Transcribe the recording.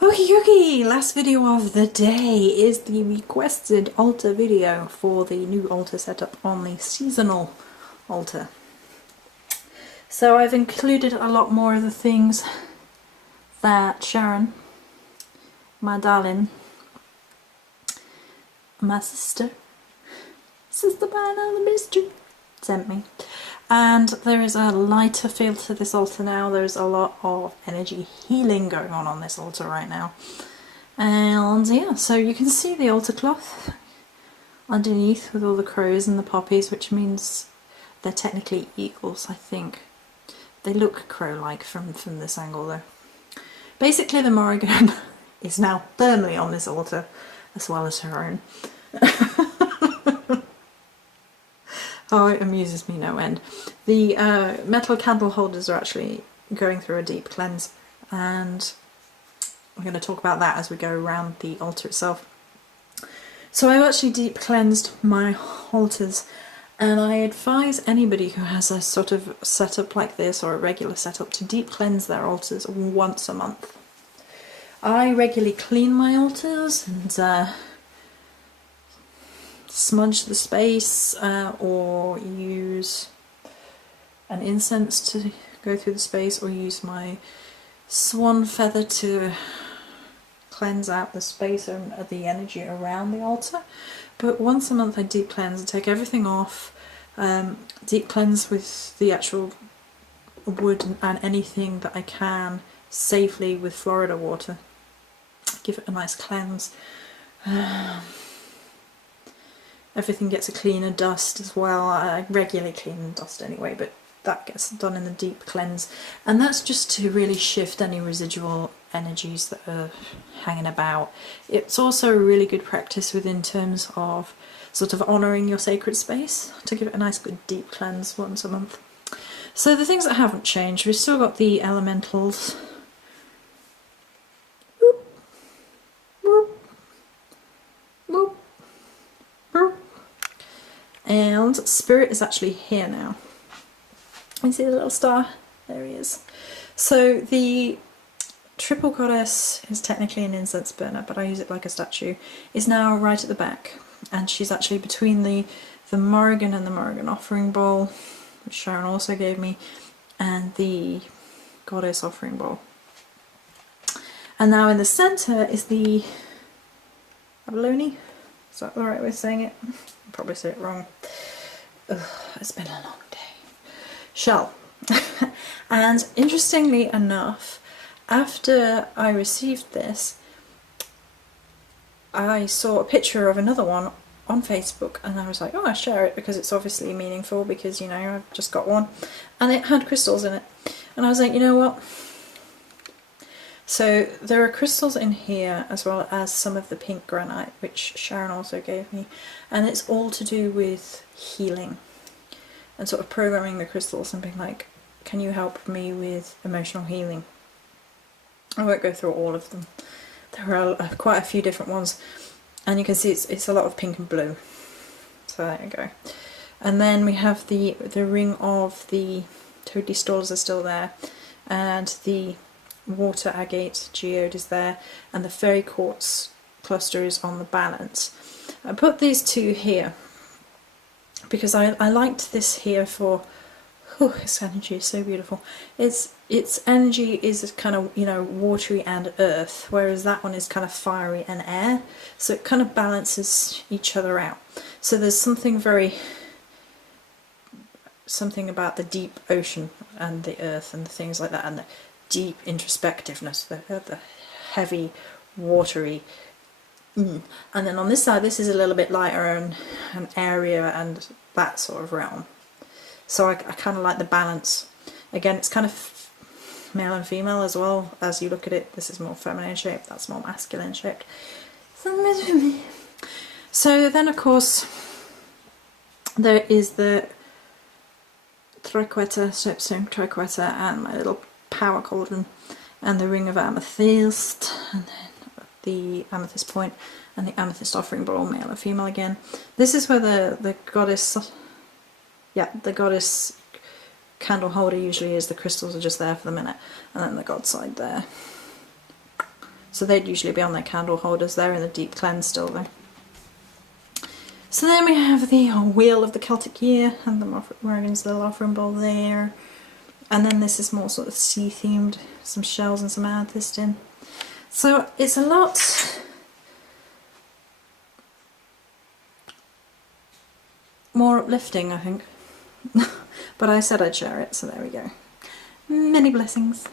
Okay, last video of the day is the requested altar video for the new altar setup on the seasonal altar. So I've included a lot more of the things that Sharon, my darling, my sister by another mister, sent me. And there is a lighter feel to this altar now. There's a lot of energy healing going on this altar right now. And yeah, so you can see the altar cloth underneath with all the crows and the poppies, which means they're technically eagles, I think. They look crow-like from this angle though. Basically the Morrigan is now firmly on this altar, as well as her own. Oh, it amuses me no end. The metal candle holders are actually going through a deep cleanse, and I'm going to talk about that as we go around the altar itself. So I've actually deep cleansed my altars, and I advise anybody who has a sort of setup like this or a regular setup to deep cleanse their altars once a month. I regularly clean my altars and smudge the space or use an incense to go through the space, or use my swan feather to cleanse out the space and the energy around the altar. But once a month I deep cleanse and take everything off, deep cleanse with the actual wood and anything that I can safely with Florida water. Give it a nice cleanse. Everything gets a cleaner dust as well. I regularly clean dust anyway, but that gets done in the deep cleanse. And that's just to really shift any residual energies that are hanging about. It's also a really good practice within terms of sort of honouring your sacred space, to give it a nice good deep cleanse once a month. So the things that haven't changed, we've still got the elementals. Whoop, whoop, whoop. And Spirit is actually here now. You see the little star? There he is. So the triple goddess is technically an incense burner, but I use it like a statue, is now right at the back. And she's actually between the Morrigan and the Morrigan offering bowl, which Sharon also gave me, and the goddess offering bowl. And now in the centre is the abalone. Is that the right way of saying it? I'll probably say it wrong. Ugh, it's been a long day. Shell. And interestingly enough, after I received this, I saw a picture of another one on Facebook, and I was like, oh, I'll share it because it's obviously meaningful, because, you know, I've just got one. And it had crystals in it. And I was like, you know what? So there are crystals in here, as well as some of the pink granite, which Sharon also gave me, and it's all to do with healing and sort of programming the crystals and being like, can you help me with emotional healing? I won't go through all of them. There are quite a few different ones, and you can see it's a lot of pink and blue. So there you go. And then we have the ring of the toady stalls are still there, and the water agate geode is there, and the fairy quartz cluster is on the balance. I put these two here because I liked this here for, oh, its energy is so beautiful. Its energy is kind of, you know, watery and earth, whereas that one is kind of fiery and air, so it kind of balances each other out. So there's something about the deep ocean and the earth and the things like that, and the deep introspectiveness, the heavy, watery. And then on this side, this is a little bit lighter and airier and that sort of realm. So I kind of like the balance. Again, it's kind of male and female as well as you look at it. This is more feminine shaped, that's more masculine shaped. So then, of course, there is the triquetra, soapstone triquetra, and my little power cauldron, and the ring of amethyst, and then the amethyst point, and the amethyst offering bowl, male and female again. This is where the goddess, yeah, the goddess candle holder usually is. The crystals are just there for the minute, and then the god side there. So they'd usually be on their candle holders. They're in the deep cleanse still though. So then we have the Wheel of the Celtic Year and the Morgan's little offering bowl there. And then this is more sort of sea themed, some shells and some amethyst in. So it's a lot more uplifting, I think. But I said I'd share it, so there we go. Many blessings.